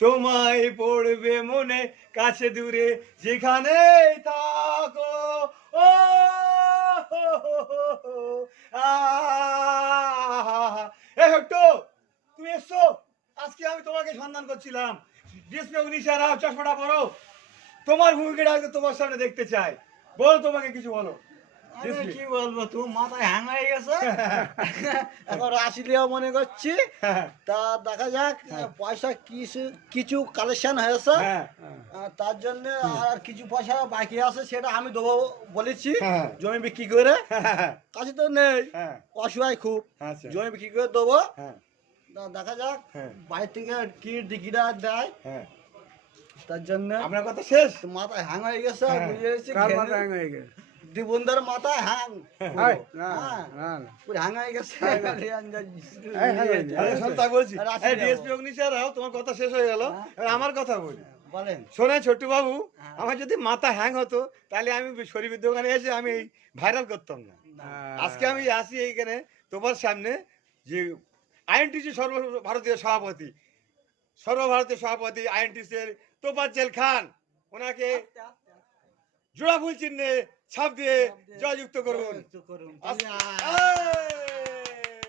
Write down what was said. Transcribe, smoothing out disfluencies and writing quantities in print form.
তোমায় পড়বে মনে কাছে দূরে যেখানে থাকো ও হট্টো তুমি এসছো আজকে আমি তোমাকে সন্ধান করছিলাম ডিসপ্লে নিশারা চশমাটা পরো তোমার ভূমিকাটা আজকে তোমার সামনে দেখতে চাই বল তোমাকে কিছু বলো কি বলবো তুমি মাথায় হ্যাং হয়ে গেছে এখন আসলেও মনে করছি তা দেখা যাক পয়সা কিছু কালেকশন হয়েছে তার জন্য আর কিছু পয়সা বাকি আছে সেটা আমি দেবো বলেছি জমি বিক্রি করে কাছে তো নেই অসহায় খুব জমি বিক্রি করে দেবো দেখা যাক বাইরে থেকে কি ডিগ্রিটা দেয় তার জন্য আপনার কথা শেষ মাথায় হ্যাং হয়ে গেছে বুঝে গেছি হ্যাং হয়ে গেছে দিবন্দার মাথায় হ্যাং হ্যাং হয়ে গেছে তোমার কথা শেষ হয়ে গেল আমার কথা বলি বলেন শোনেন ছোট্টু বাবু আমার যদি মাথা হ্যাং হতো তাহলে আমি শরীফের দোকানে এসে আমি ভাইরাল করতাম না আজকে আমি আসি এইখানে তোমার সামনে যে আইএনটিসি সর্বভারতীয় সভাপতি আইএনটিসির তোফাজ্জল খান ওনাকে জোড়া ফুল চিহ্নে ছাপ দিয়ে জয়যুক্ত করুন